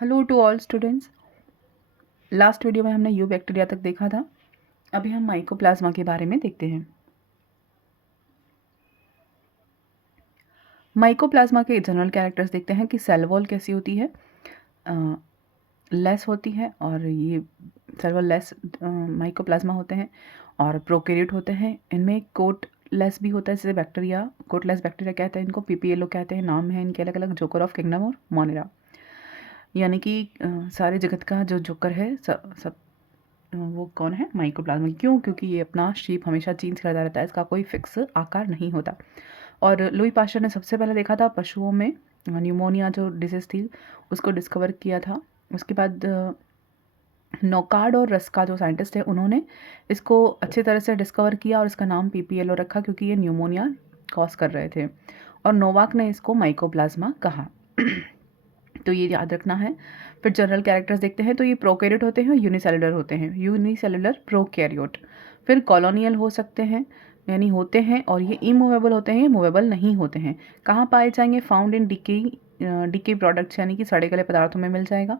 Hello to all students. Last video में हमने you bacteria तक देखा था। अभी हम माइकोप्लाज्मा के बारे में देखते हैं। माइकोप्लाज्मा के जनरल कैरेक्टर्स देखते हैं कि सेल वॉल कैसी होती है, लेस होती है, और ये सेल वॉल लेस माइकोप्लाज्मा होते हैं और प्रोकैरियोट होते हैं। इनमें कोट लेस भी होता है, जैसे बैक्टीरिया कोटलेस बैक्टीरिया कहते हैं इनको, पीपीएलओ कहते हैं। नाम है इनके अलग अलग, जोकर ऑफ किंगडम और मोनेरा। यानी कि सारे जगत का जो जोकर है सब वो कौन है? माइकोप्लाज्मा। क्यों? क्योंकि ये अपना शेप हमेशा चेंज करता रहता है, इसका कोई फिक्स आकार नहीं होता। और लुई पास्चर ने सबसे पहले देखा था पशुओं में न्यूमोनिया जो डिजीज़ थी उसको डिस्कवर किया था। उसके बाद नौकार्ड और रस्का जो साइंटिस्ट है उन्होंने इसको अच्छी तरह से डिस्कवर किया और इसका नाम पीपीएलओ रखा, क्योंकि ये न्यूमोनिया कॉज कर रहे थे। और नोवाक ने इसको माइकोप्लाज्मा कहा। तो ये याद रखना है। फिर जनरल कैरेक्टर्स देखते हैं, तो ये प्रोकैरियोट होते हैं, यूनिसेलुलर होते हैं, यूनिसेलुलर प्रोकैरियोट। फिर कॉलोनियल हो सकते हैं, यानी होते हैं, और ये इमूवेबल होते हैं, ये मूवेबल नहीं होते हैं। कहाँ पाए जाएंगे? फाउंड इन डीके प्रोडक्ट्स, यानी कि सड़े गले पदार्थों में मिल जाएगा।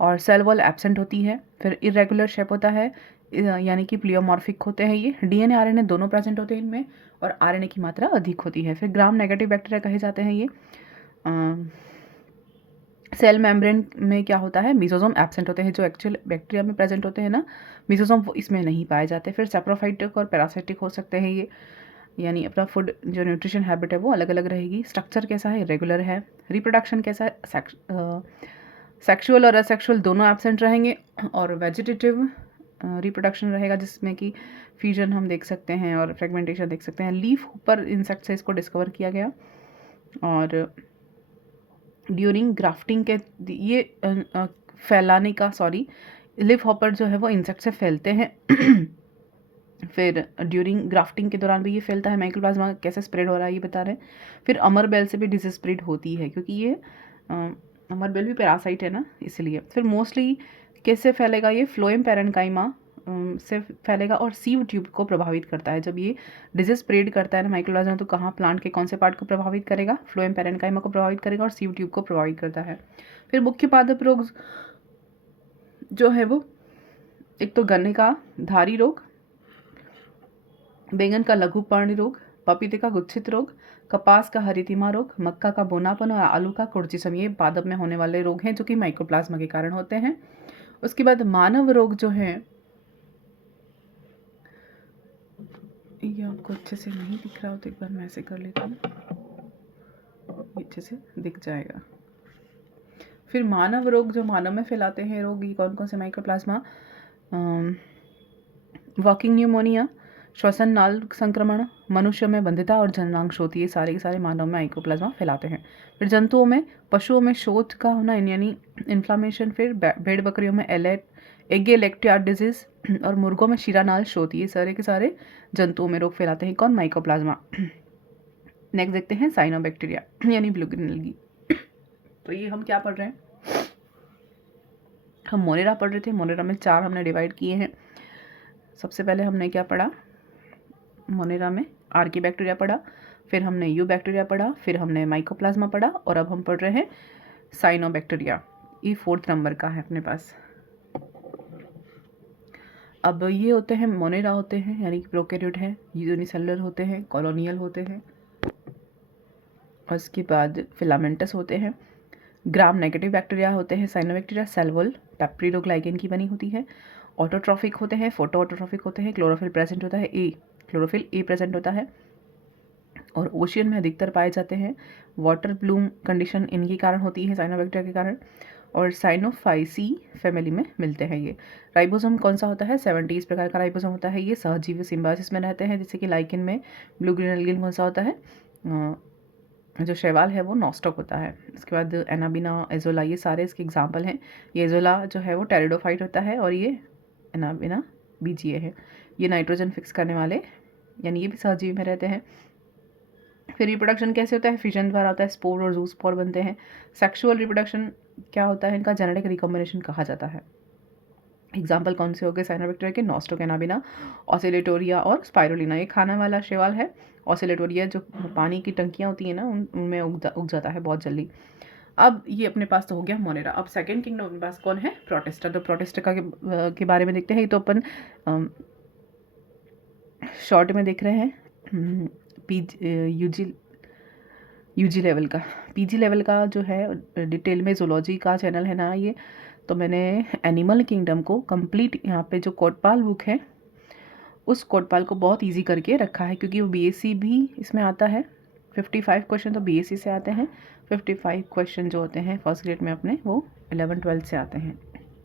और सेल वॉल एब्सेंट होती है। फिर इरेगुलर शेप होता है, यानी कि प्लियोमॉर्फिक होते हैं। ये डीएनए आरएनए दोनों प्रेजेंट होते हैं इनमें, और आरएनए की मात्रा अधिक होती है। फिर ग्राम नेगेटिव बैक्टीरिया कहे जाते हैं ये। सेल मेम्ब्रेन में क्या होता है? मिसोसोम एब्सेंट होते हैं, जो एक्चुअल बैक्टीरिया में प्रेजेंट होते हैं ना, मिसोसोम, वो इसमें नहीं पाए जाते। फिर सेप्रोफाइटिक और पैरासाइटिक हो सकते हैं ये, यानी अपना फूड जो न्यूट्रिशन हैबिट है वो अलग अलग रहेगी। स्ट्रक्चर कैसा है? रेगुलर है। रिप्रोडक्शन कैसा है? सेक्सुअल और असेक्सुअल दोनों एब्सेंट रहेंगे। और वेजिटेटिव रिप्रोडक्शन रहेगा, जिसमें कि फ्यूजन हम देख सकते हैं और फ्रेगमेंटेशन देख सकते हैं। लीफ ऊपर इंसेक्ट से इसको डिस्कवर किया गया। और ड्यूरिंग ग्राफ्टिंग के ये फैलाने का, सॉरी, लिव हॉपर जो है वो इंसेक्ट से फैलते हैं। फिर ड्यूरिंग ग्राफ्टिंग के दौरान भी ये फैलता है। माइकोप्लाज्मा कैसे स्प्रेड हो रहा है ये बता रहे हैं। फिर अमरबेल से भी डिजीज स्प्रेड होती है, क्योंकि ये अमरबेल भी पैरासाइट है ना, इसलिए। फिर मोस्टली कैसे फैलेगा ये? फ्लोएम पैरेन्काइमा से फैलेगा और सीव ट्यूब को प्रभावित करता है। जब ये डिजीज स्प्रेड करता है ना माइकोप्लाज्मा, तो कहाँ प्लांट के कौन से पार्ट को प्रभावित करेगा? फ्लोएम पैरेन्काइमा को प्रभावित करेगा और सीव ट्यूब को प्रभावित करता है। फिर मुख्य पादप रोग जो है वो, एक तो गन्ने का धारी रोग, बैंगन का लघु पर्णी रोग, पपीते का गुच्छित रोग, कपास का हरितिमा रोग, मक्का का बोनापन और आलू का कुर्चिसम, ये पादप में होने वाले रोग हैं जो कि माइकोप्लाज्मा के कारण होते हैं। उसके बाद मानव रोग जो है, ये आपको अच्छे से नहीं दिख रहा हो तो एक बार मैं ऐसे कर लेती हूँ, ये अच्छे से दिख जाएगा। फिर मानव रोग जो मानव में फैलाते हैं रोग, ये कौन कौन से? माइकोप्लाज्मा, वॉकिंग न्यूमोनिया, श्वसन नाल संक्रमण, मनुष्य में बंधिता और जननांश होती है, सारे के सारे मानव में माइकोप्लाज्मा फैलाते हैं। फिर जंतुओं में, पशुओं में शोथ का होना, यानी इन्फ्लामेशन। फिर भेड़ बकरियों में एगेलेक्टियार्ड डिजीज, और मुर्गों में शीरानाल शोथ, ये सारे के सारे जंतुओं में रोग फैलाते हैं। कौन? माइकोप्लाज्मा। नेक्स्ट देखते हैं साइनोबैक्टीरिया, यानी ब्लू ग्रीन एल्गी। तो ये हम क्या पढ़ रहे हैं? हम मोनेरा पढ़ रहे थे। मोनेरा में 4 हमने डिवाइड किए हैं। सबसे पहले हमने क्या पढ़ा? मोनेरा में आर्की बैक्टीरिया पढ़ा, फिर हमने यू बैक्टीरिया पढ़ा, फिर हमने माइकोप्लाज्मा पढ़ा, और अब हम पढ़ रहे हैं साइनोबैक्टीरिया। ये 4th नंबर का है अपने पास। अब ये होते हैं मोनेरा होते हैं, यानी कि प्रोकैरियोट हैं, यूनिसेलुलर होते हैं, कॉलोनियल होते हैं, और उसके बाद फिलामेंटस होते हैं। ग्राम नेगेटिव बैक्टीरिया होते हैं साइनोबैक्टीरिया। सेल वॉल पेप्रिडोग्लाइकेन की बनी होती है। ऑटोट्रॉफिक होते हैं, फोटो ऑटोट्रॉफिक होते हैं। क्लोरोफिल प्रेजेंट होता है, क्लोरोफिल ए प्रेजेंट होता है, और ओशियन में अधिकतर पाए जाते हैं। वाटर ब्लूम कंडीशन इनके कारण होती है, साइनोबैक्टीरिया के कारण। और साइनोफाइसी फैमिली में मिलते हैं ये। राइबोसोम कौन सा होता है? 70 प्रकार का राइबोसोम होता है। ये सहजीवी सिम्बायोसिस में रहते हैं, जैसे कि लाइकिन में ब्लू ग्रीन एल्गिन कौन सा होता है? जो शैवाल है वो नॉस्टॉक होता है। इसके बाद एनाबिना, एजोला, ये सारे इसके एग्जाम्पल हैं। ये एजोला जो है वो टेरिडोफाइट होता है, और ये एनाबिना बीजीए है। ये नाइट्रोजन फिक्स करने वाले, यानी ये भी सहजीवी में रहते हैं। फिर रिप्रोडक्शन कैसे होता है? फिजन द्वारा होता है, स्पोर और जूस्पोर बनते हैं। सेक्सुअल रिप्रोडक्शन क्या होता है? इनका जेनेटिक रिकॉम्बिनेशन कहा जाता है। एग्जाम्पल कौन से हो गए साइनोबैक्टीरिया के? नॉस्टोक, एनाबिना, ऑसिलेटोरिया और स्पाइरुलिना। ये खाना वाला शैवाल है। ऑसिलेटोरिया जो पानी की टंकियाँ होती हैं ना, उनमें उग जाता है बहुत जल्दी। अब ये अपने पास तो हो गया मोनेरा। अब सेकेंड किंगडम अपने पास कौन है? प्रोटिस्टा। तो प्रोटिस्टा के बारे में देखते हैं। ये तो अपन शॉर्ट में देख रहे हैं। यूजी लेवल का। पीजी लेवल का जो है डिटेल में जूलॉजी का चैनल है ना ये, तो मैंने एनिमल किंगडम को कंप्लीट यहाँ पे जो कोटपाल बुक है उस कोटपाल को बहुत इजी करके रखा है, क्योंकि वो बीएससी भी इसमें आता है। 55 क्वेश्चन तो बीएससी से आते हैं, 55 क्वेश्चन जो होते हैं फर्स्ट ग्रेड में अपने वो 11-12 से आते हैं।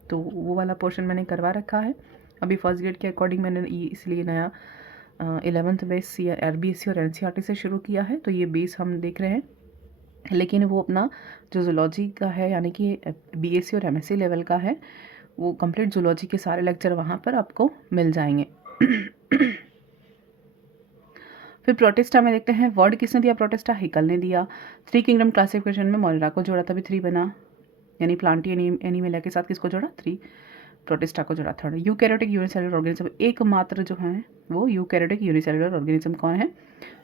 तो वो वाला पोर्शन मैंने करवा रखा है। अभी फर्स्ट ग्रेड के अकॉर्डिंग मैंने ये इसलिए नया 11th बेस या आरबीएससी और एनसीईआरटी से शुरू किया है, तो ये बेस हम देख रहे हैं। लेकिन वो अपना जो जूलॉजी का है यानी कि बीएससी और एमएससी लेवल का है, वो कंप्लीट जूलॉजी के सारे लेक्चर वहाँ पर आपको मिल जाएंगे। फिर प्रोटिस्टा में देखते हैं वर्ड किसने दिया? प्रोटिस्टा हिकल ने दिया। 3 किंगडम क्लासिफिकेशन में मोनेरा को जोड़ा तभी 3 बना, यानी प्लांटी एनिमेलिया के साथ किसको जोड़ा? 3 प्रोटिस्टा को जोड़ा। थर्ड यूकैरियोटिक यूनिसेलुलर ऑर्गेनिज्म, एकमात्र जो है वो यूकैरियोटिक यूनिसेलुलर ऑर्गेनिज्म कौन है?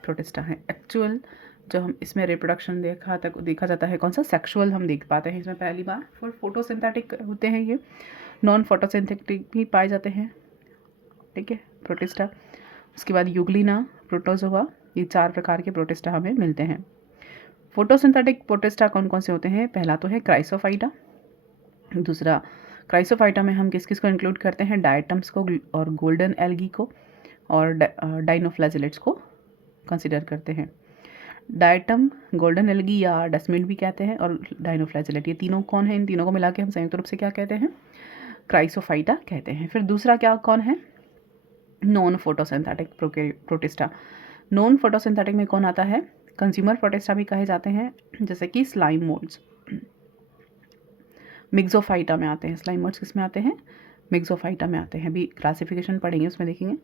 प्रोटिस्टा है। एक्चुअल जो हम इसमें रिप्रोडक्शन देखा जाता है कौन सा? सेक्सुअल हम देख पाते हैं इसमें पहली बार। फिर फोटोसिंथेटिक होते हैं ये, नॉन फोटोसिंथेटिक भी पाए जाते हैं, ठीक है, प्रोटिस्टा। उसके बाद यूग्लिना, प्रोटोजोआ, ये 4 प्रकार के प्रोटिस्टा हमें मिलते हैं। फोटोसिंथेटिक प्रोटिस्टा कौन कौन से होते हैं? पहला तो है क्राइसोफाइटा। दूसरा क्राइसोफाइटा में हम किस किस को इंक्लूड करते हैं? डायटम्स को और गोल्डन एल्गी को और डाइनोफ्लैजिलेट्स को कंसिडर करते हैं। डायटम, गोल्डन एल्गी या डस्टमिन भी कहते हैं, और डाइनोफ्लैजिलेट, ये तीनों कौन है? इन तीनों को मिला के हम संयुक्त रूप से क्या कहते हैं? क्राइसोफाइटा कहते हैं। फिर दूसरा क्या कौन है? Non photosynthetic protista. Non photosynthetic में कौन आता है? कंज्यूमर प्रोटिस्टा भी कहे जाते हैं, जैसे कि स्लाइम मोल्ड्स मिक्सोफाइटा में आते हैं। स्लाइम मोल्ड्स किस में आते हैं? मिक्सोफाइटा में आते हैं। अभी क्लासिफिकेशन पढ़ेंगे उसमें देखेंगे।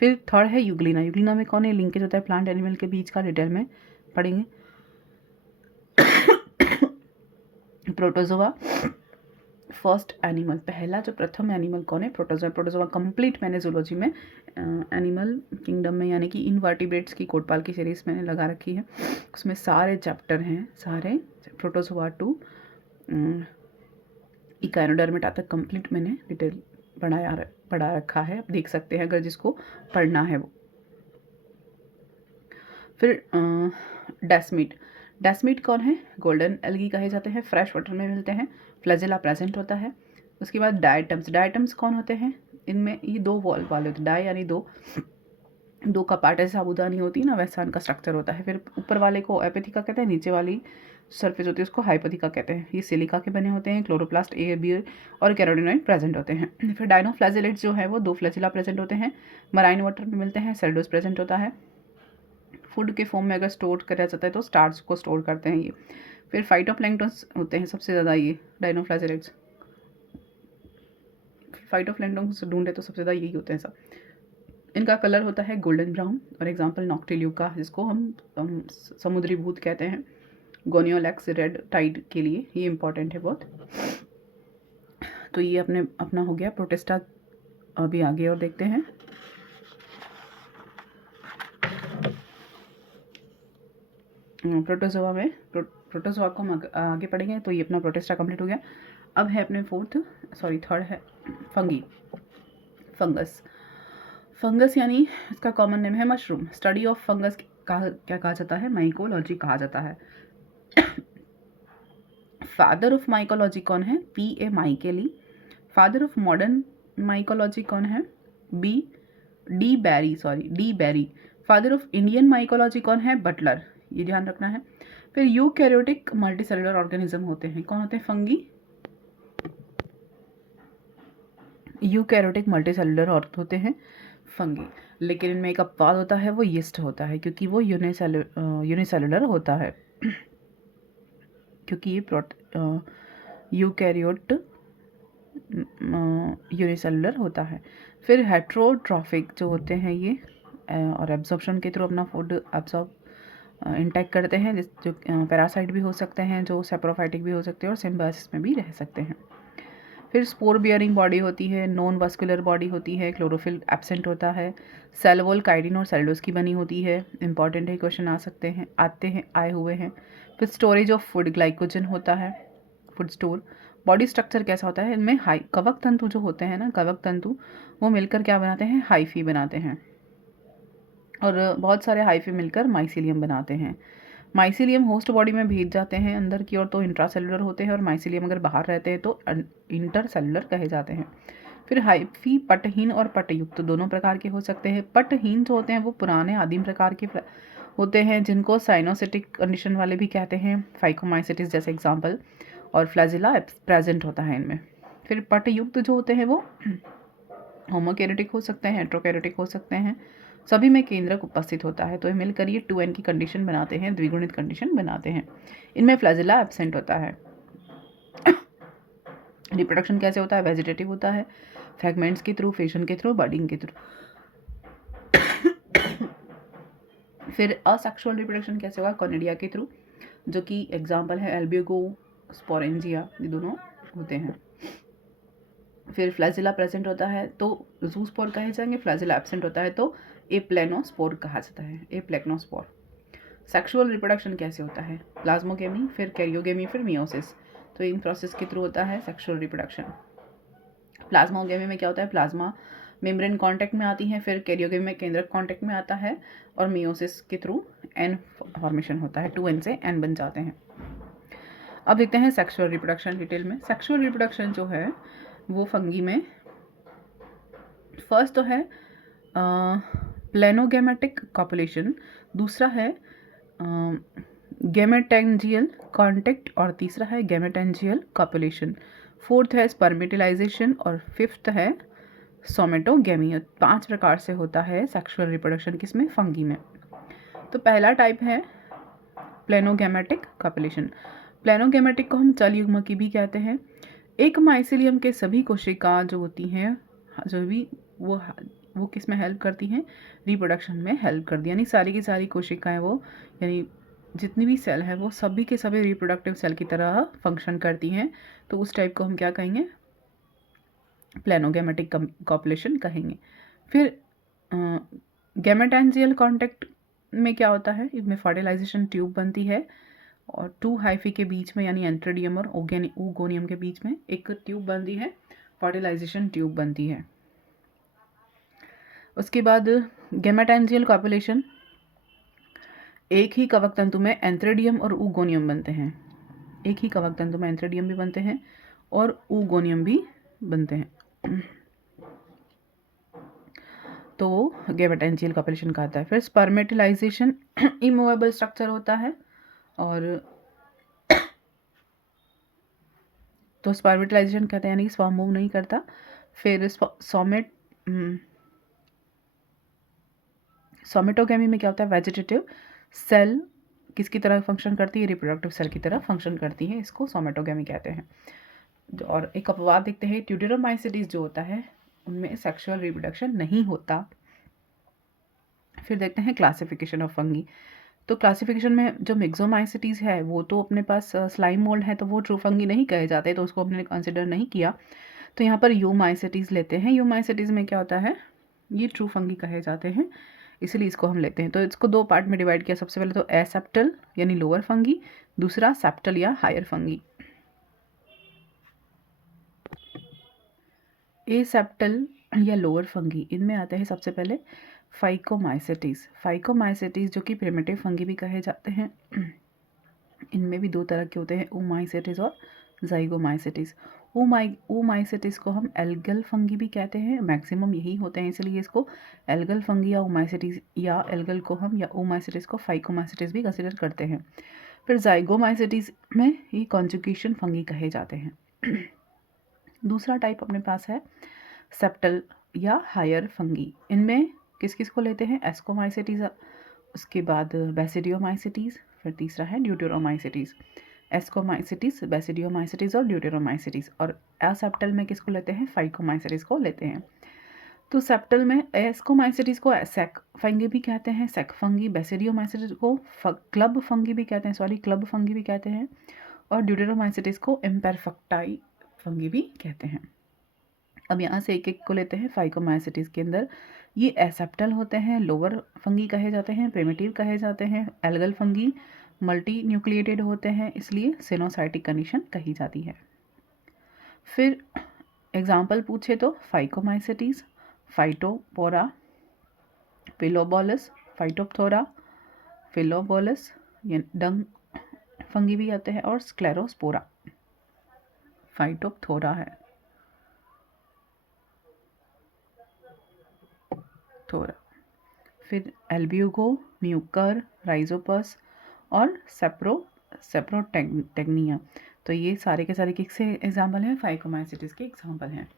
फिर थर्ड है यूग्लिना। यूग्लिना में कौन है? लिंकेज होता है प्लांट एनिमल के बीच का, डिटेल में पढ़ेंगे। प्रोटोजोआ, फर्स्ट एनिमल, पहला जो प्रथम एनिमल कौन है? प्रोटोजोआ। प्रोटोजोआ कंप्लीट मैंने जूलॉजी में एनिमल किंगडम में यानी कि इनवर्टिब्रेट्स की कोटपाल की सीरीज मैंने लगा रखी है, उसमें सारे चैप्टर हैं, सारे प्रोटोजोआ टू इकाइनोडर्मेटा तक कंप्लीट मैंने डिटेल पढ़ा रखा है, आप देख सकते हैं अगर जिसको पढ़ना है वो। फिर डेस्मिड। डेस्मिड कौन है? गोल्डन एल्गी कहे जाते हैं, फ्रेश वाटर में मिलते हैं, फ्लैजेला प्रेजेंट होता है। उसके बाद डायटम्स। डायटम्स कौन होते हैं? इनमें ये 2 वॉल वाले होते हैं। डाई यानी दो का पार्ट, ऐसे साबुदानी होती है ना, वैसा इनका स्ट्रक्चर होता है। फिर ऊपर वाले को एपिथिका कहते हैं, नीचे वाली सरफेस होती है उसको हाइपोथिका कहते हैं। ये सिलिका के बने होते हैं, क्लोरोप्लास्ट, ए बी और कैरोटिनॉइड प्रेजेंट होते हैं। फिर डाइनोफ्लैजिलेट्स जो है वो 2 फ्लैजिला प्रेजेंट होते हैं, मराइन वाटर में मिलते हैं, सेल्डोस प्रेजेंट होता है। फूड के फॉर्म में अगर स्टोर करा जाता है तो स्टार्च को स्टोर करते हैं ये। फिर फाइटोप्लैंक्टन्स होते हैं सबसे ज़्यादा ये डाइनोफ्लैजिलेट्स। फाइटोप्लैंक्टन्स ढूंढे तो सबसे ज़्यादा यही होते हैं सब। इनका कलर होता है गोल्डन ब्राउन। और एग्जांपल नॉक्टिल्यूका, जिसको हम समुद्री भूत कहते हैं, गोनियोलैक्स रेड टाइड के लिए ये इंपॉर्टेंट है बहुत। तो ये अपना हो गया प्रोटिस्टा। अभी आगे और देखते हैं। प्रोटोजोआ में प्रोटोजोआ को हम आगे पढ़ेंगे, तो ये अपना प्रोटिस्टा कंप्लीट हो गया। अब है अपने थर्ड है फंगी, फंगस। फंगस यानी इसका कॉमन नेम है मशरूम। स्टडी ऑफ फंगस क्या कहा जाता है? माइकोलॉजी कहा जाता है। फादर ऑफ माइकोलॉजी कौन है? P.A. Micheli. Father of modern mycology कौन है? De Bary. Father of Indian mycology कौन है? बटलर। ये ध्यान रखना है। फिर यूकैरियोटिक मल्टीसेलुलर ऑर्गेनिज्म होते हैं, कौन होते हैं? फंगी। यूकैरियोटिक मल्टीसेलुलर होते हैं फंगी। लेकिन इनमें एक अपवाद होता है, वो यीस्ट होता है, क्योंकि वो यूनिसेलुलर होता है, क्योंकि ये यूकैरियोट यूनिसेलुलर होता है। फिर हेट्रोट्रॉफिक जो होते हैं ये और एब्जॉर्प्शन के थ्रू अपना फूड इंटेक करते हैं, जो पैरासाइट भी हो सकते हैं, जो सेप्रोफाइटिक भी हो सकते हैं और सिम्बायोसिस में भी रह सकते हैं। फिर स्पोर बियरिंग बॉडी होती है, नॉन वास्कुलर बॉडी होती है, क्लोरोफिल एब्सेंट होता है, सेल वॉल काइटिन और सेलुलोज की बनी होती है। इंपॉर्टेंट है, क्वेश्चन आए हुए हैं। फिर स्टोरेज ऑफ फूड ग्लाइकोजन होता है, फूड स्टोर। बॉडी स्ट्रक्चर कैसा होता है इनमें, हाई कवक तंतु जो होते हैं ना, कवक तंतु वो मिलकर क्या बनाते हैं, हाइफी बनाते हैं, और बहुत सारे हाइफी मिलकर माइसीलियम बनाते हैं। माइसीलियम होस्ट बॉडी में भेज जाते हैं अंदर की ओर तो इंट्रासेलुलर होते हैं, और माइसीलियम अगर बाहर रहते हैं तो इंटरसेलुलर कहे जाते हैं। फिर हाइफी पटहीन और पटयुक्त दोनों प्रकार के हो सकते हैं। पटहीन जो होते हैं वो पुराने आदिम प्रकार के होते हैं, जिनको साइनोसिटिक कंडीशन वाले भी कहते हैं, फाइकोमाइसिटिस जैसे एग्जाम्पल, और फ्लैजिला प्रेजेंट होता है इनमें। फिर पटयुक्त जो होते हैं वो होमोकैरियोटिक हो सकते हैं, हेट्रोकैरियोटिक हो सकते हैं, सभी में केंद्रक उपस्थित होता है, तो ये मिलकर ये 2n की कंडीशन बनाते हैं, द्विगुणित कंडीशन बनाते हैं। इनमें फ्लैजिला एब्सेंट होता है। रिप्रोडक्शन कैसे होता है, वेजिटेटिव होता है, फ्रैगमेंट्स के थ्रू, फिशन के थ्रू, बर्डिंग के थ्रू। फिर असेक्सुअल रिप्रोडक्शन कैसे होगा, कॉनिडिया के थ्रू, जो कि एग्जाम्पल है एल्ब्यूगो, स्पोरेंजिया, ये दोनों होते हैं। फिर फ्लैजिला प्रेजेंट होता है तो जूस्पोर कहे जाएंगे, फ्लैजिला एब्सेंट होता है तो एप्लेनोस्पोर कहा जाता है, एप्लेक्नोस्पोर। सेक्सुअल रिप्रोडक्शन कैसे होता है, प्लाज्मोगेमी, फिर कैरियोगेमी, फिर मियोसिस, तो इन प्रोसेस के थ्रू होता है सेक्सुअल रिप्रोडक्शन। प्लाज्मोगेमी में क्या होता है, प्लाज्मा मेम्ब्रेन कांटेक्ट में आती है, फिर कैरियोगेमी में केंद्रक कांटेक्ट में आता है, और मियोसिस के थ्रू एन फॉर्मेशन होता है, 2n से n बन जाते हैं। अब देखते हैं सेक्सुअल रिप्रोडक्शन डिटेल में। सेक्सुअल रिप्रोडक्शन जो है वो फंगी में फर्स्ट तो है प्लेनोगेमेटिक कॉपुलेशन, दूसरा है गैमेटेंजियल कॉन्टेक्ट, और तीसरा है गैमेटेंजियल कॉपुलेशन, फोर्थ है स्पर्मेटिलाइजेशन, और फिफ्थ है सोमेटोगेमी। 5 प्रकार से होता है सेक्सुअल रिप्रोडक्शन किसमें, फंगी में। तो पहला टाइप है प्लेनोगेमेटिक कॉपुलेशन। प्लेनोगेमेटिक को हम चल युग्म की भी कहते हैं। एक माइसिलियम के सभी कोशिका जो होती हैं, जो भी वो किस में हेल्प करती हैं, रिप्रोडक्शन में हेल्प करती है, यानी सारी की सारी कोशिकाएं वो, यानी जितनी भी सेल है वो सभी के सभी रिप्रोडक्टिव सेल की तरह फंक्शन करती हैं, तो उस टाइप को हम क्या कहेंगे, प्लेनोगेमेटिक कॉपुलेशन कहेंगे। फिर गैमेटेंजियल कॉन्टेक्ट में क्या होता है, इसमें फर्टिलाइजेशन ट्यूब बनती है, और 2 हाइफी के बीच में, यानी एंट्रोडियम और ओगोनियम के बीच में एक ट्यूब बनती है, फर्टिलाइजेशन ट्यूब बनती है। उसके बाद गैमेटेंजियल कॉपुलेशन, एक ही कवक तंतु में एंथ्रेडियम और ऊगोनियम बनते हैं, एक ही कवक तंतु में एंथ्रेडियम भी बनते हैं और ऊगोनियम भी बनते हैं, तो वो गैमेटेंजियल कॉपुलेशन कहता है। फिर स्पर्मेटिलाइजेशन इमूवेबल स्ट्रक्चर होता है, और तो स्पर्मेटिलाइजेशन कहते हैं यानी स्पर्म मूव नहीं करता। फिर सोमेटोगेमी में क्या होता है, वेजिटेटिव सेल किसकी तरह फंक्शन करती है, रिप्रोडक्टिव सेल की तरह फंक्शन करती है, इसको सोमेटोगेमी कहते हैं। और एक अपवाद देखते हैं, ट्यूटेरोमाइसिटीज जो होता है उनमें सेक्सुअल रिप्रोडक्शन नहीं होता। फिर देखते हैं क्लासिफिकेशन ऑफ फंगी। तो क्लासिफिकेशन में जो मिक्सोमाइसिटीज है वो तो अपने पास स्लाइम मोल्ड है, तो वो ट्रू फंगी नहीं कहे जाते, तो उसको हमने कंसिडर नहीं किया। तो यहाँ पर यूमाइसिटीज लेते हैं। यूमाइसिटीज में क्या होता है, ये ट्रू फंगी कहे जाते हैं, इसलिए इसको हम लेते हैं। तो इसको 2 पार्ट में डिवाइड किया। सबसे पहले तो एसेप्टल यानी लोअर फंगी, दूसरा सेप्टल या हायर फंगी। एसेप्टल या लोअर फंगी, इनमें आते हैं सबसे पहले फाइकोमाइसिटीज। फाइकोमाइसिटीज जो कि प्रिमिटिव फंगी भी कहे जाते हैं। इनमें भी 2 तरह के होते हैं, ओमाइसिटीज और जाइगोमाइसिटीज। ओमाइसिटीज को हम एल्गल फंगी भी कहते हैं, मैक्सिमम यही होते हैं, इसलिए इसको एल्गल फंगी या ओमाइसिटीज, या एल्गल को हम या ओमाइसिटीज को फाइकोमाइसिटीज भी कंसिडर करते हैं। फिर जाइगोमाइसिटीज में ये कॉन्जुगेशन फंगी कहे जाते हैं। दूसरा टाइप अपने पास है सेप्टल या हायर फंगी। इनमें किस किस को लेते हैं, एस्कोमाइसिटीज, उसके बाद बेसिडियोमाइसिटीज, फिर तीसरा है ड्यूटेरोमाइसिटीज। एस्कोमाइसिटीज, बेसिडियोमाइसिटीज और ड्यूटेरोमाइसिटीज। और एसेप्टल में किसको लेते हैं, फाइकोमाइसिटीज को लेते हैं। तो सेप्टल में एस्कोमाइसिटीज को सेक फंगी भी कहते हैं, सेक फंगी। बेसिडियोमाइसिटीज को क्लब फंगी भी कहते हैं, क्लब फंगी भी कहते हैं। और ड्यूटेरोमाइसिटीज को इम्परफेक्टाई फंगी भी कहते हैं। अब यहाँ से एक एक को लेते हैं। फाइकोमाइसिटीज के अंदर ये एसेप्टल होते हैं, लोअर फंगी कहे जाते हैं, प्रिमिटिव कहे जाते हैं, एल्गल फंगी, मल्टी न्यूक्लिएटेड होते हैं, इसलिए सिनोसाइटिक कंडीशन कही जाती है। फिर एग्जाम्पल पूछे तो फाइकोमाइसिटीज, फाइटोपोरा, फिलोबोलस, फाइटोप्थोरा, फिलोबोलस, ये डंग फंगी भी आते हैं, और स्क्लेरोस्पोरा, फाइटोप्थोरा है थोरा। फिर एल्ब्यूगो, म्यूकर, राइजोपस और सेप्रोटेग्निया। तो ये सारे के सारे किससे एग्जाम्पल हैं? फाइकोमाइसिटीज के एग्जाम्पल हैं।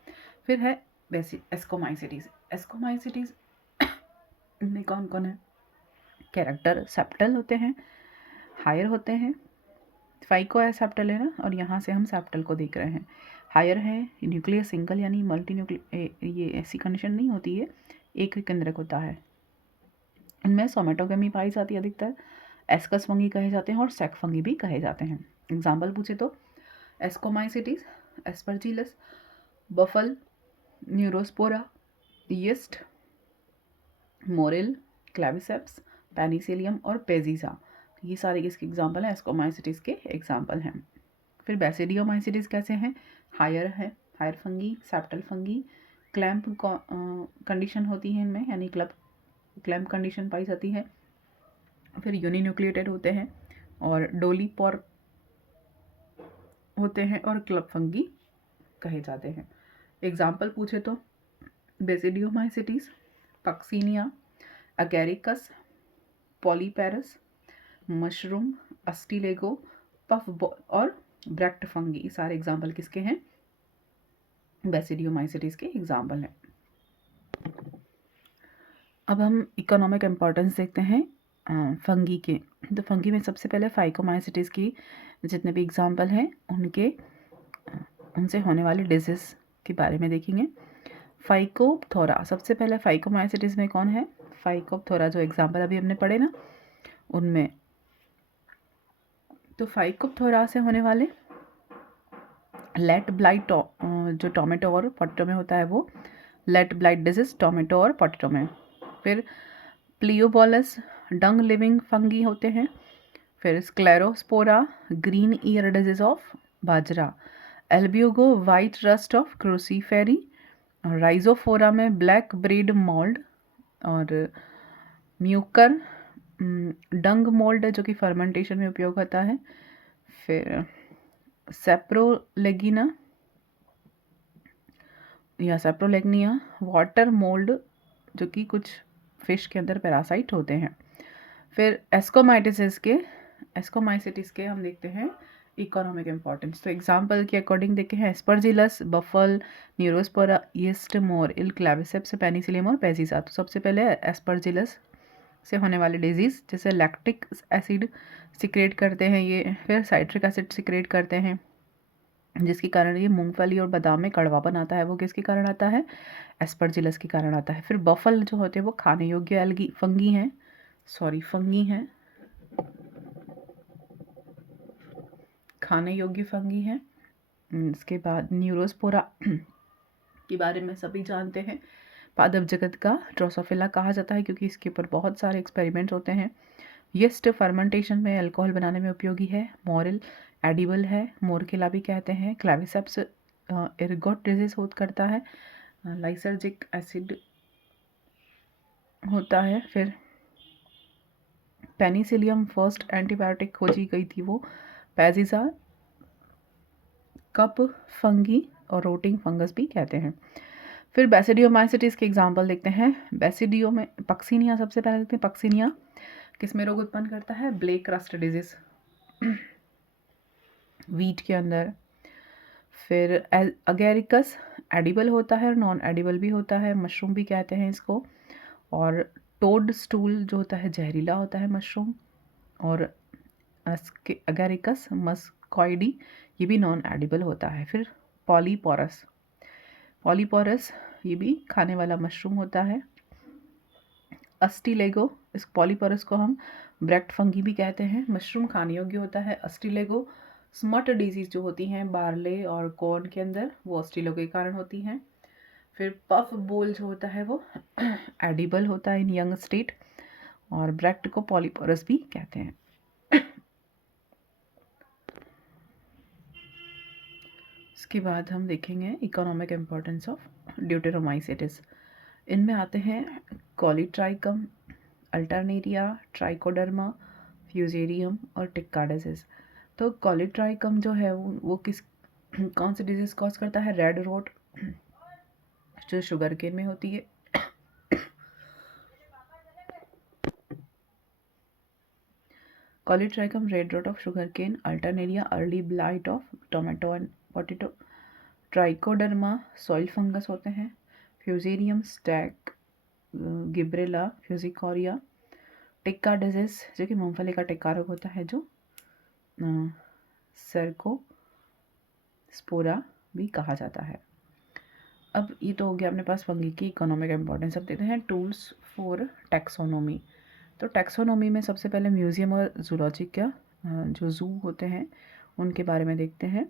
फिर है एस्कोमाइसिटीज। एस्कोमाइसिटीज में कौन कौन है? कैरेक्टर सेप्टल होते हैं, हायर होते हैं, फाइको है सेप्टल है ना, और यहाँ से हम सेप्टल को देख रहे हैं। हायर है न्यूक्लियर सिंगल यानी मल्टी न्यूक्लियर, ये ऐसी कंडीशन नहीं होती है, एक ही केंद्रक होता है। इनमें सोमेटोगेमी पाई जाती है अधिकतर, एस्कस फंगी कहे जाते हैं और सेक फंगी भी कहे जाते हैं। एग्जाम्पल पूछे तो ascomycetes, Aspergillus, baffle, Neurospora, yeast, Morel, Claviceps, Penicillium और पेजिजा। ये सारे किसके एग्जाम्पल हैं? एस्कोमाइसिटीज के एग्जाम्पल हैं। फिर बेसिडियोमाइसिटीज कैसे हैं? हायर है, higher fungi, septal fungi, clamp condition होती है इनमें, यानी क्लैम्प कंडीशन पाई जाती है। फिर यूनिन्यूक्लिएटेड होते हैं और डोलीपोर होते हैं और क्लब फंगी कहे जाते हैं। एग्जाम्पल पूछे तो basidiomycetes, Puccinia, Agaricus, Polyporus, mushroom, Ustilago, puff और ब्रेक्ट फंगी। सारे एग्जाम्पल किसके हैं? बेसिडियोमाइसिटीज के एग्जाम्पल हैं। अब हम इकोनॉमिक इम्पोर्टेंस देखते हैं फंगी के। तो फंगी में सबसे पहले फाइकोमाइसिटीज की जितने भी एग्जाम्पल हैं उनसे होने वाली डिजीज के बारे में देखेंगे। फाइकोप्थोरा, सबसे पहले फाइकोमाइसिटीज में कौन है? फाइकोप्थोरा, जो एग्जाम्पल अभी हमने पढ़े ना उनमें। तो फाइकोप्थोरा से होने वाले लेट ब्लाइट, जो टोमेटो और पोटैटो में होता है वो लेट ब्लाइट डिजीज टोमेटो और पोटैटो में। फिर प्लियोबोलस डंग लिविंग फंगी होते हैं। फिर Sclerospora green ear disease of bajra, Albugo white rust of Cruciferae, Rhizophora में ब्लैक ब्रीड मोल्ड, और म्यूकर डंग मोल्ड जो कि फर्मेंटेशन में उपयोग होता है। फिर सेप्रोलेगिना या सेप्रोलेग्निया वाटर मोल्ड जो कि कुछ फिश के अंदर पैरासाइट होते हैं। फिर एस्कोमाइसिटीज के हम देखते हैं इकोनॉमिक इम्पोर्टेंस। तो एग्जाम्पल के अकॉर्डिंग देखे हैं Aspergillus, baffle, Neurospora, yeast, Morel, Claviceps, Penicillium और पेजिजा। तो सबसे पहले एस्परजिलस से होने वाले डिजीज़, जैसे लैक्टिक एसिड सिक्रेट करते हैं ये, फिर साइट्रिक एसिड सिक्रेट करते हैं जिसके कारण ये मूंगफली और बादाम में कड़वापन आता है, वो किसके कारण आता है? एस्परजिलस के कारण आता है। फिर बफल जो होते हैं वो खाने योग्य एल्गी फंगी हैं, खाने योग्य फंगी हैं। इसके बाद न्यूरोस्पोरा के बारे में सभी जानते हैं, पादप जगत का ड्रोसोफिला कहा जाता है क्योंकि इसके ऊपर बहुत सारे एक्सपेरिमेंट्स होते हैं। यीस्ट फर्मेंटेशन में अल्कोहल बनाने में उपयोगी है। मोरेल एडिबल है, मोरकेला भी कहते हैं। क्लेविसेप्स एर्गोट डिजीज करता है, लाइसर्जिक एसिड होता है। फिर पेनिसिलियम फर्स्ट एंटीबायोटिक खोजी गई थी वो। पेजिजा कप फंगी और रोटिंग फंगस भी कहते हैं। फिर बेसिडियोमाइसिटीज के एग्जाम्पल देखते हैं। बेसिडियो में पक्सीनिया सबसे पहले देखते हैं। पक्सीनिया किस में रोग उत्पन्न करता है? ब्लैक रस्ट डिजीज वीट के अंदर। फिर अगेरिकस एडिबल होता है और नॉन एडिबल भी होता है, मशरूम भी कहते हैं इसको। और टोड स्टूल जो होता है जहरीला होता है मशरूम। और अगेरिकस मस्कॉइडी ये भी नॉन एडिबल होता है। फिर पॉलीपोरस ये भी खाने वाला मशरूम होता है। अस्टिलेगो, इस पॉलीपोरस को हम ब्रेक्ट फंगी भी कहते हैं, मशरूम खाने योग्य होता है। अस्टिलेगो स्मट डिजीज जो होती हैं बार्ले और कॉर्न के अंदर, वो अस्टिलेगो के कारण होती हैं। फिर पफ बोल जो होता है वो एडिबल होता है इन यंग स्टेट, और ब्रेक्ट को पॉलीपोरस भी कहते हैं। इसके बाद हम देखेंगे इकोनॉमिक इम्पोर्टेंस ऑफ ड्यूटेरोमाइसेटिस। इनमें आते हैं कॉलीट्राइकम, अल्टरनेरिया, ट्राइकोडर्मा, फ्यूजेरियम और टिक्काडेसिस। तो कॉलीट्राइकम जो है वो किस कौन सी डिजीज़ कॉज करता है? रेड रोट, जो शुगर केन में होती है। Colletotrichum red rot of sugar cane, Alternaria early blight of tomato and potato, Trichoderma soil fungus होते हैं, Fusarium stack Gibberella fujikuroi, tikka disease जो कि मूंगफली का टिक्का रोग होता है, जो सर्को स्पोरा भी कहा जाता है। अब ये तो हो गया अपने पास फंगी की इकोनॉमिक इम्पोर्टेंस। अब देखते हैं टूल्स फॉर टैक्सोनॉमी। तो टैक्सोनॉमी में सबसे पहले म्यूज़ियम और जूलॉजी का जो ज़ू होते हैं उनके बारे में देखते हैं।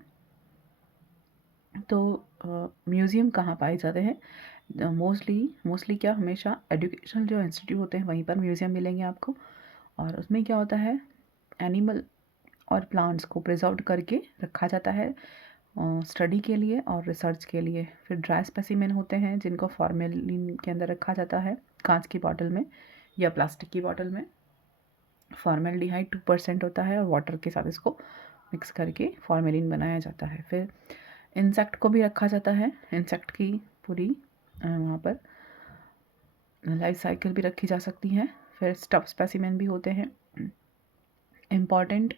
तो म्यूज़ियम कहाँ पाए जाते हैं? मोस्टली क्या, हमेशा एजुकेशनल जो इंस्टीट्यूट होते हैं वहीं पर म्यूज़ियम मिलेंगे आपको। और उसमें क्या होता है, एनिमल और प्लांट्स को प्रिजर्व करके रखा जाता है स्टडी के लिए और रिसर्च के लिए। फिर ड्राई स्पेसिमेन होते हैं जिनको फॉर्मेलिन के अंदर रखा जाता है, कांच की बॉटल में या प्लास्टिक की बॉटल में। फॉर्मेल्डिहाइड 2% होता है और वाटर के साथ इसको मिक्स करके फॉर्मेलिन बनाया जाता है। फिर इंसेक्ट को भी रखा जाता है, इंसेक्ट की पूरी वहाँ पर लाइफ साइकिल भी रखी जा सकती है। फिर स्टफ स्पेसिमेन भी होते हैं। इम्पॉर्टेंट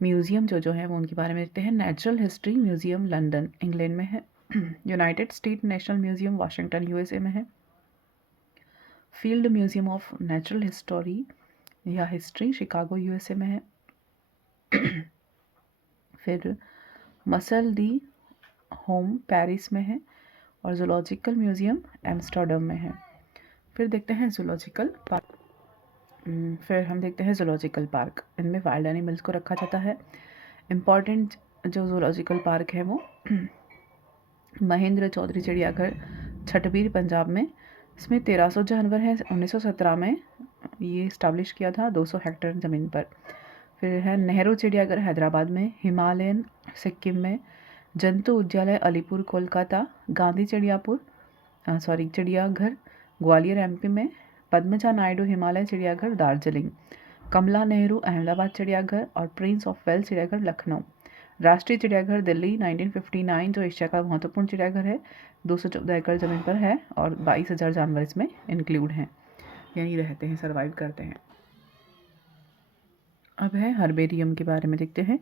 म्यूज़ियम जो है वो उनके बारे में देखते हैं। Natural history museum London England में है। United state national museum Washington USA में है। Field museum of natural history या हिस्ट्री शिकागो यूएसए में है। फिर मसल डी होम पेरिस में है और जूलॉजिकल म्यूज़ियम एम्स्टर्डम में है। फिर देखते हैं जूलॉजिकल पार्क। फिर हम देखते हैं जूलॉजिकल पार्क। इनमें वाइल्ड एनिमल्स को रखा जाता है। इम्पॉर्टेंट जो जूलॉजिकल पार्क है वो महेंद्र चौधरी चिड़ियाघर छठबीर पंजाब में। इसमें 1300 जानवर हैं। 1917 में ये इस्टाब्लिश किया था 200 हेक्टेयर ज़मीन पर। फिर है नेहरू चिड़ियाघर हैदराबाद में, हिमालयन सिक्किम में, जंतु उद्यालय अलीपुर कोलकाता, गांधी चिड़ियाघर ग्वालियर एमपी में, पद्मजा नायडू हिमालय चिड़ियाघर दार्जिलिंग, कमला नेहरू अहमदाबाद चिड़ियाघर और प्रिंस ऑफ वेल्स चिड़ियाघर लखनऊ। राष्ट्रीय चिड़ियाघर दिल्ली 1959 जो एशिया का महत्वपूर्ण चिड़ियाघर है, 214 एकड़ ज़मीन पर है और 22,000 जानवर इसमें इंक्लूड हैं, यहीं रहते हैं, सर्वाइव करते हैं। अब है हर्बेरियम के बारे में देखते हैं।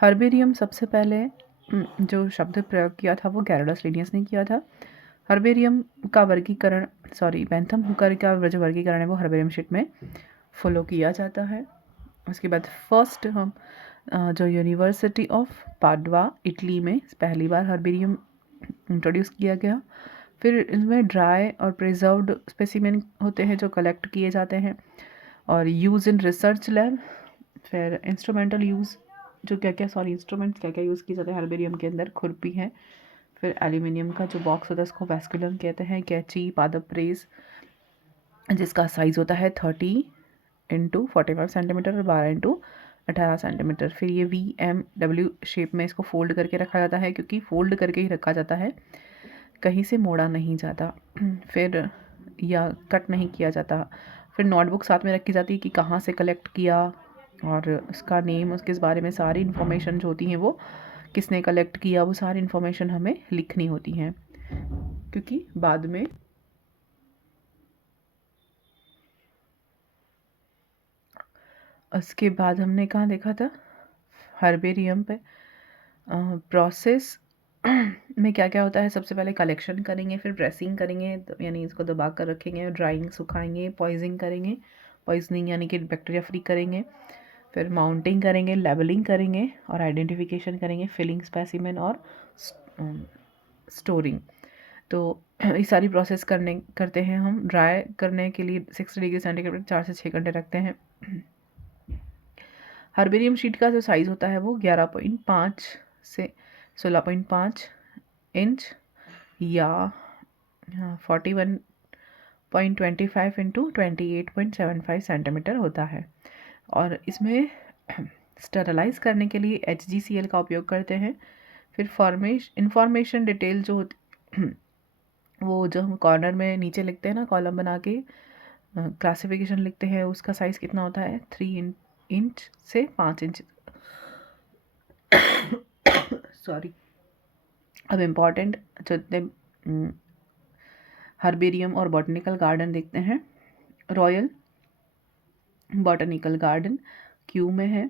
हर्बेरियम सबसे पहले जो शब्द प्रयोग किया था वो गैरोडस लिनियस ने किया था। हर्बेरियम का वर्गीकरण बेंथम हुकर का जो वर्गीकरण है वो हर्बेरियम शीट में फॉलो किया जाता है। उसके बाद फर्स्ट हम जो यूनिवर्सिटी ऑफ पाडवा इटली में पहली बार हर्बेरियम इंट्रोड्यूस किया गया। फिर इसमें ड्राई और प्रिजर्व्ड स्पेसिमेन होते हैं जो कलेक्ट किए जाते हैं और यूज़ इन रिसर्च लैब। फिर इंस्ट्रूमेंटल यूज़ इंस्ट्रूमेंट्स क्या क्या यूज़ किए जाते हैं हर्बेरियम के अंदर, खुरपी है। फिर एल्यूमिनियम का जो बॉक्स होता है उसको वैस्कुलम कहते हैं, कैची, पादप प्रेस जिसका साइज़ होता है 30 × 45 सेंटीमीटर और 12 × 18 सेंटीमीटर। फिर ये VMW शेप में इसको फोल्ड करके रखा जाता है, क्योंकि फोल्ड करके ही रखा जाता है, कहीं से मोड़ा नहीं जाता फिर या कट नहीं किया जाता। फिर नोटबुक साथ में रखी जाती है कि कहाँ से कलेक्ट किया और उसका नेम, उसके बारे में सारी इन्फॉर्मेशन जो होती हैं वो किसने कलेक्ट किया, वो सारी इन्फॉर्मेशन हमें लिखनी होती हैं, क्योंकि बाद में उसके बाद हमने कहाँ देखा था हर्बेरियम पे प्रोसेस में क्या क्या होता है। सबसे पहले कलेक्शन करेंगे, फिर ड्रेसिंग करेंगे, यानी इसको दबा कर रखेंगे, ड्राइंग सुखाएंगे, पॉइजनिंग यानी कि बैक्टीरिया फ्री करेंगे, फिर माउंटिंग करेंगे, लेबलिंग करेंगे और आइडेंटिफिकेशन करेंगे, फिलिंग स्पेसिमेन और स्टोरिंग। तो ये सारी प्रोसेस करते हैं हम। ड्राई करने के लिए 60 डिग्री सेंटीग्रेड 4 से 6 घंटे रखते हैं। हर्बेरियम शीट का जो साइज़ होता है वो 11.5 से 16.5 इंच या 41.25 × 28.75 सेंटीमीटर होता है। और इसमें स्टरलाइज करने के लिए HgCl का उपयोग करते हैं, फिर इंफॉर्मेशन डिटेल जो होती वो जो हम कॉर्नर में नीचे लिखते हैं ना, कॉलम बना के क्लासिफिकेशन लिखते हैं, उसका साइज़ कितना होता है 3 इंच से 5 इंच। सॉरी। अब इम्पॉर्टेंट जो इतने हर्बेरियम और बॉटनिकल गार्डन देखते हैं। रॉयल बॉटनिकल गार्डन क्यू में है।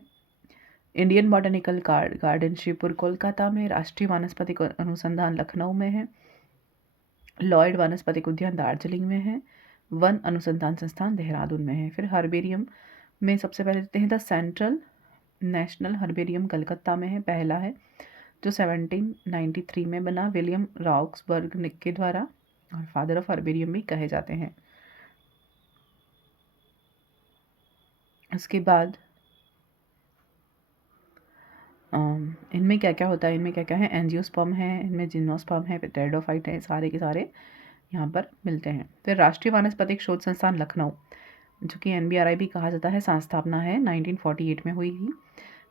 Indian botanical garden Shivpur Kolkata में। राष्ट्रीय वानस्पतिक अनुसंधान लखनऊ में है। लॉयड वानस्पतिक उद्यान दार्जिलिंग में है। वन अनुसंधान संस्थान देहरादून में है। फिर हर्बेरियम में सबसे पहले देते हैं the central national herbarium Calcutta में है, पहला है, जो 1793 में बना, विलियम रॉक्सबर्ग के द्वारा, और फादर ऑफ हर्बेरियम भी कहे जाते हैं। उसके बाद इनमें क्या क्या होता है, इनमें क्या क्या है, एंजियोस्पर्म है, इनमें जिम्नोस्पर्म है, टेरिडोफाइट है, सारे के सारे यहाँ पर मिलते हैं। फिर राष्ट्रीय वानस्पतिक शोध संस्थान लखनऊ, जो कि NBRI भी कहा जाता है, संस्थापना है 1948 में हुई थी।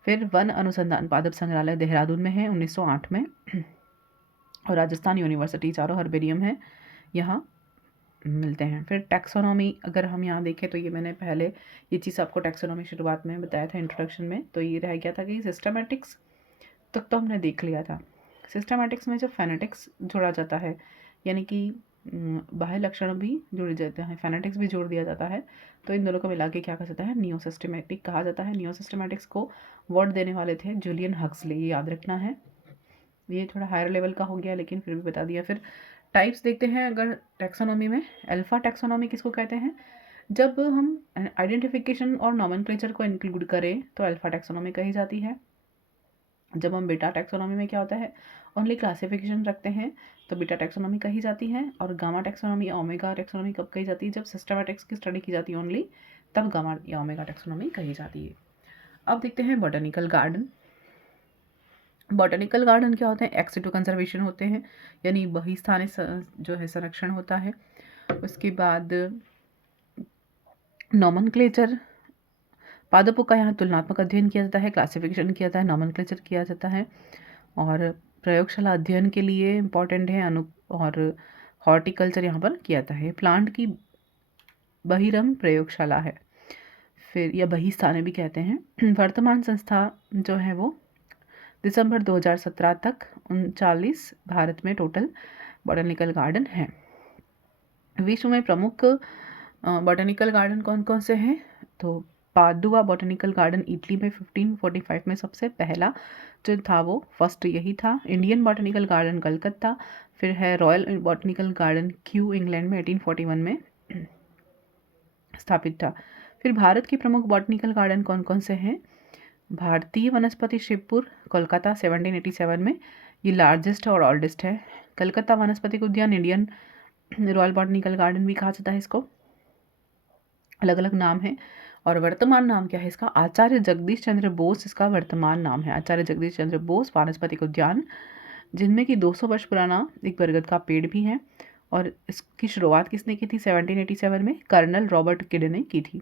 फिर वन अनुसंधान पादप संग्रहालय देहरादून में है 1908 में। और राजस्थान यूनिवर्सिटी, चारों हर्बेरियम है यहाँ मिलते हैं। फिर टैक्सोनॉमी अगर हम यहाँ देखें तो ये मैंने पहले ये चीज़ आपको टैक्सोनॉमी शुरुआत में बताया था इंट्रोडक्शन में, तो ये रह गया था कि सिस्टमैटिक्स तक तो हमने देख लिया था। सिस्टमैटिक्स में जब फेनेटिक्स जोड़ा जाता है, यानी कि बाह्य लक्षण भी जुड़ जाते हैं, फेनेटिक्स भी जोड़ दिया जाता है, तो इन दोनों को मिला के क्या कहा जाता है, नियो सिस्टमैटिक कहा जाता है। नियो सिस्टमैटिक्स को वर्ड देने वाले थे जूलियन हक्सले, ये याद रखना है। ये थोड़ा हायर लेवल का हो गया लेकिन फिर भी बता दिया। फिर टाइप्स देखते हैं अगर टैक्सोनॉमी में। अल्फ़ा टैक्सोनॉमी किसको कहते हैं, जब हम आइडेंटिफिकेशन और नॉमेनक्लेचर को इंक्लूड करें तो अल्फ़ा टैक्सोनॉमी कही जाती है। जब हम बीटा टैक्सोनॉमी में क्या होता है, ओनली क्लासिफिकेशन रखते हैं, तो बीटा टैक्सोनॉमी कही जाती है। और गामा टैक्सोनॉमी या ओमेगा टैक्सोनॉमी कब कही जाती है, जब सिस्टमैटिक्स की स्टडी की जाती है ओनली, तब गामा या ओमेगा टैक्सोनॉमी कही जाती है। अब देखते हैं बॉटनिकल गार्डन। बॉटनिकल गार्डन क्या होते हैं, एक्सिटू कंजर्वेशन होते हैं, यानी बहिस्थानी जो है संरक्षण होता है। उसके बाद नॉमेनक्लेचर, पादपों का यहाँ तुलनात्मक अध्ययन किया जाता है, क्लासिफिकेशन किया जाता है, नॉमेनक्लेचर किया जाता है। और प्रयोगशाला अध्ययन के लिए इम्पॉर्टेंट है और हॉर्टिकल्चर यहाँ पर किया जाता है। प्लांट की बहिरंग प्रयोगशाला है, फिर या बहिस्थाने भी कहते हैं। वर्तमान संस्था जो है वो दिसंबर 2017 तक 39 भारत में टोटल बॉटनिकल गार्डन हैं। विश्व में प्रमुख बॉटनिकल गार्डन कौन कौन से हैं, तो पादुआ बॉटनिकल गार्डन इटली में 1545 में सबसे पहला जो था वो फर्स्ट यही था। इंडियन बॉटनिकल गार्डन कलकत्ता, फिर है royal botanical garden Q England में 1841 में स्थापित था। फिर भारत के प्रमुख बॉटनिकल गार्डन कौन कौन से हैं, भारतीय वनस्पति शिवपुर कोलकाता 1787 में, ये लार्जेस्ट और ओल्डेस्ट है। कलकत्ता वनस्पतिक उद्यान, इंडियन रॉयल बॉटनिकल गार्डन भी कहा जाता है इसको, अलग अलग नाम है। और वर्तमान नाम क्या है इसका, आचार्य जगदीश चंद्र बोस इसका वर्तमान नाम है, आचार्य जगदीश चंद्र बोस वानस्पतिक उद्यान, जिनमें कि 200 वर्ष पुराना एक बरगद का पेड़ भी है। और इसकी शुरुआत किसने की थी 1787 में, कर्नल रॉबर्ट किड ने की थी।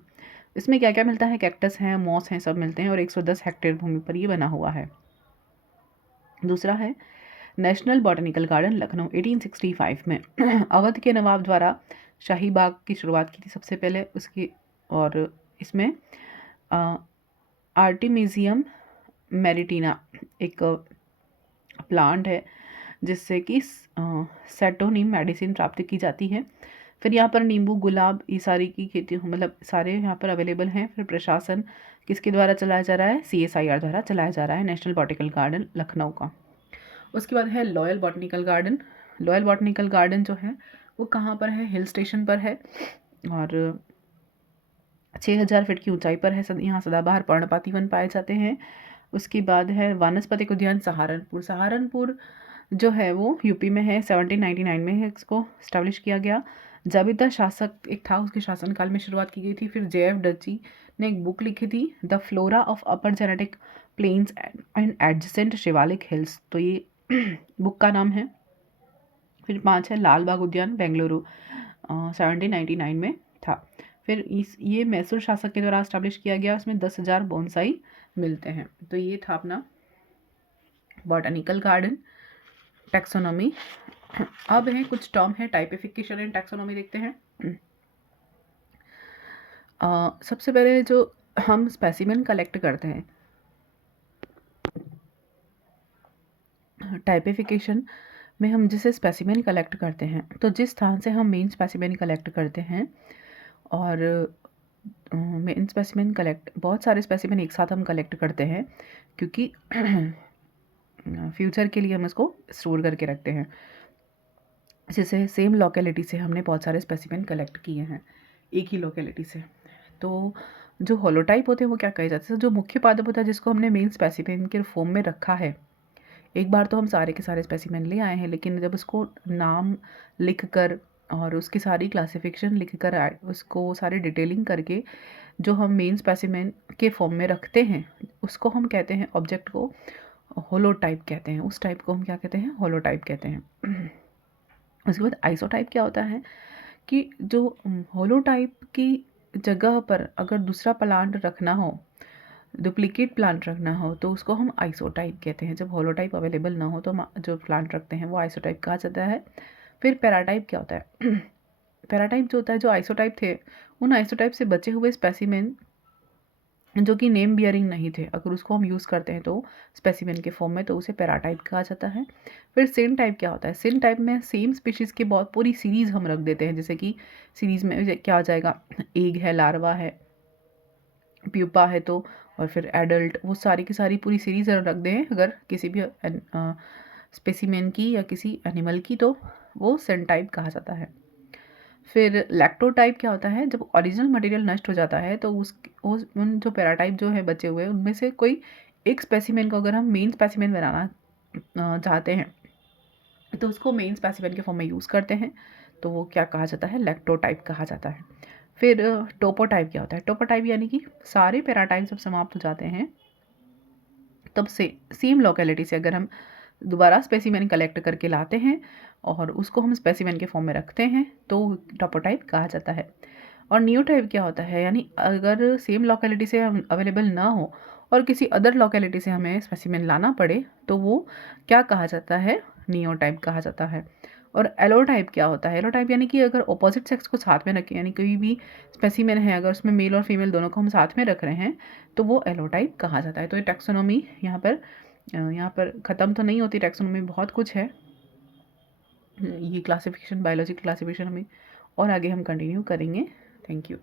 इसमें क्या क्या मिलता है, कैक्टस हैं, मॉस हैं, सब मिलते हैं, और 110 हेक्टेयर भूमि पर ये बना हुआ है। दूसरा है नेशनल बॉटनिकल गार्डन लखनऊ 1865 में अवध के नवाब द्वारा शाही बाग की शुरुआत की थी सबसे पहले उसकी। और इसमें आर्टिमीजियम मैरिटीना एक प्लांट है जिससे कि सेटोनिम मेडिसिन प्राप्त की जाती है। फिर यहाँ पर नींबू, गुलाब, ये सारी की खेती मतलब सारे यहाँ पर अवेलेबल हैं। फिर प्रशासन किसके द्वारा चलाया जा रहा है, CSIR द्वारा चलाया जा रहा है नेशनल बॉटनिकल गार्डन लखनऊ का। उसके बाद है loyal botanical garden. Loyal botanical garden जो है वो कहाँ पर है, हिल स्टेशन पर है और 6000 फीट की ऊंचाई पर है। यहाँ सदाबहार पर्णपाती वन पाए जाते हैं। उसके बाद है वानस्पतिक उद्यान सहारनपुर। सहारनपुर जो है वो यूपी में है, 1799 में है इसको स्टैब्लिश किया गया। जाबिता शासक एक था, उसके शासनकाल में शुरुआत की गई थी। फिर JF डची ने एक बुक लिखी थी the flora of upper Gangetic plains and adjacent Shivalik hills, तो ये बुक का नाम है। फिर 5 है लाल बाग उद्यान बेंगलुरु, 1799 में था। फिर ये मैसूर शासक के द्वारा स्टैब्लिश किया गया, उसमें 10,000 बोनसाई मिलते हैं। तो ये था अपना बॉटनिकल गार्डन, टैक्सोनॉमी। अब है कुछ टर्म है टाइपिफिकेशन एंड टैक्सोनॉमी, देखते हैं। सबसे पहले जो हम स्पेसिमेन कलेक्ट करते हैं, टाइपिफिकेशन में हम जिसे स्पेसिमेन कलेक्ट करते हैं, तो जिस स्थान से हम मेन स्पेसिमेन कलेक्ट करते हैं, और मेन स्पेसिमेन कलेक्ट, बहुत सारे स्पेसिमेन एक साथ हम कलेक्ट करते हैं क्योंकि फ्यूचर के लिए हम इसको स्टोर करके रखते हैं। जैसे सेम लोकेलिटी से हमने बहुत सारे स्पेसिमेन कलेक्ट किए हैं, एक ही लोकेलिटी से। तो जो होलोटाइप होते हैं वो क्या कहे जाते हैं, जो मुख्य पादप होता है जिसको हमने मेन स्पेसिमेन के फॉर्म में रखा है। एक बार तो हम सारे के सारे स्पेसिमेन ले आए हैं, लेकिन जब उसको नाम लिख कर और उसकी सारी क्लासिफिकेशन लिख कर, उसको सारी डिटेलिंग करके जो हम मेन स्पेसिमेन के फॉर्म में रखते हैं, उसको हम कहते हैं, ऑब्जेक्ट को होलोटाइप कहते हैं। उस टाइप को हम क्या कहते हैं, होलोटाइप कहते हैं। उसके बाद आइसोटाइप क्या होता है कि जो होलोटाइप की जगह पर अगर दूसरा प्लांट रखना हो, डुप्लीकेट प्लांट रखना हो, तो उसको हम आइसोटाइप कहते हैं। जब होलोटाइप अवेलेबल ना हो तो हम जो प्लांट रखते हैं वो आइसोटाइप कहा जाता है। फिर पैराटाइप क्या होता है? पैराटाइप जो होता है, जो आइसोटाइप थे, उन आइसोटाइप से बचे हुए स्पेसिमेन जो कि नेम बियरिंग नहीं थे, अगर उसको हम यूज़ करते हैं तो स्पेसिमेन के फॉर्म में, तो उसे पैराटाइप कहा जाता है। फिर सिन टाइप क्या होता है? सिन टाइप में सेम स्पीशीज़ की बहुत पूरी सीरीज़ हम रख देते हैं। जैसे कि सीरीज़ में क्या हो जाएगा, एग है, लार्वा है, प्यूपा है, तो और फिर एडल्ट, वो सारी की सारी पूरी सीरीज़ रख दें अगर किसी भी स्पेसिमेन की या किसी एनिमल की, तो वो सिन टाइप कहा जाता है। फिर लैक्टोटाइप क्या होता है? जब ओरिजिनल मटेरियल नष्ट हो जाता है तो उन जो पैराटाइप जो है बचे हुए, उनमें से कोई एक स्पेसिमेन को अगर हम मेन स्पेसिमेन बनाना चाहते हैं तो उसको मेन स्पेसिमेन के फॉर्म में यूज़ करते हैं, तो वो क्या कहा जाता है? लैक्टोटाइप कहा जाता है। फिर टोपोटाइप क्या होता है? टोपोटाइप यानी कि सारे पैराटाइप जब समाप्त हो जाते हैं तब से सेम लोकेलिटी से अगर हम दोबारा स्पेसिमेन कलेक्ट करके लाते हैं और उसको हम स्पेसिमेन के फॉर्म में रखते हैं, तो टोपोटाइप कहा जाता है। और नियोटाइप क्या होता है? यानी अगर सेम लोकेलिटी से अवेलेबल ना हो और किसी अदर लोकेलिटी से हमें स्पेसिमेन लाना पड़े, तो वो क्या कहा जाता है? नियोटाइप कहा जाता है। और एलोटाइप क्या होता है? एलोटाइप यानी कि अगर ऑपोजिट सेक्स को साथ में रखें, यानी कोई भी स्पेसिमेन है अगर उसमें मेल और फीमेल दोनों को हम साथ में रख रहे हैं, तो वो एलोटाइप कहा जाता है। तो ये टैक्सोनॉमी यहाँ पर ख़त्म तो नहीं होती। टैक्सोनॉमी बहुत कुछ है, ये क्लासिफिकेशन, बायोलॉजिकल क्लासिफिकेशन में, और आगे हम कंटिन्यू करेंगे। Thank you.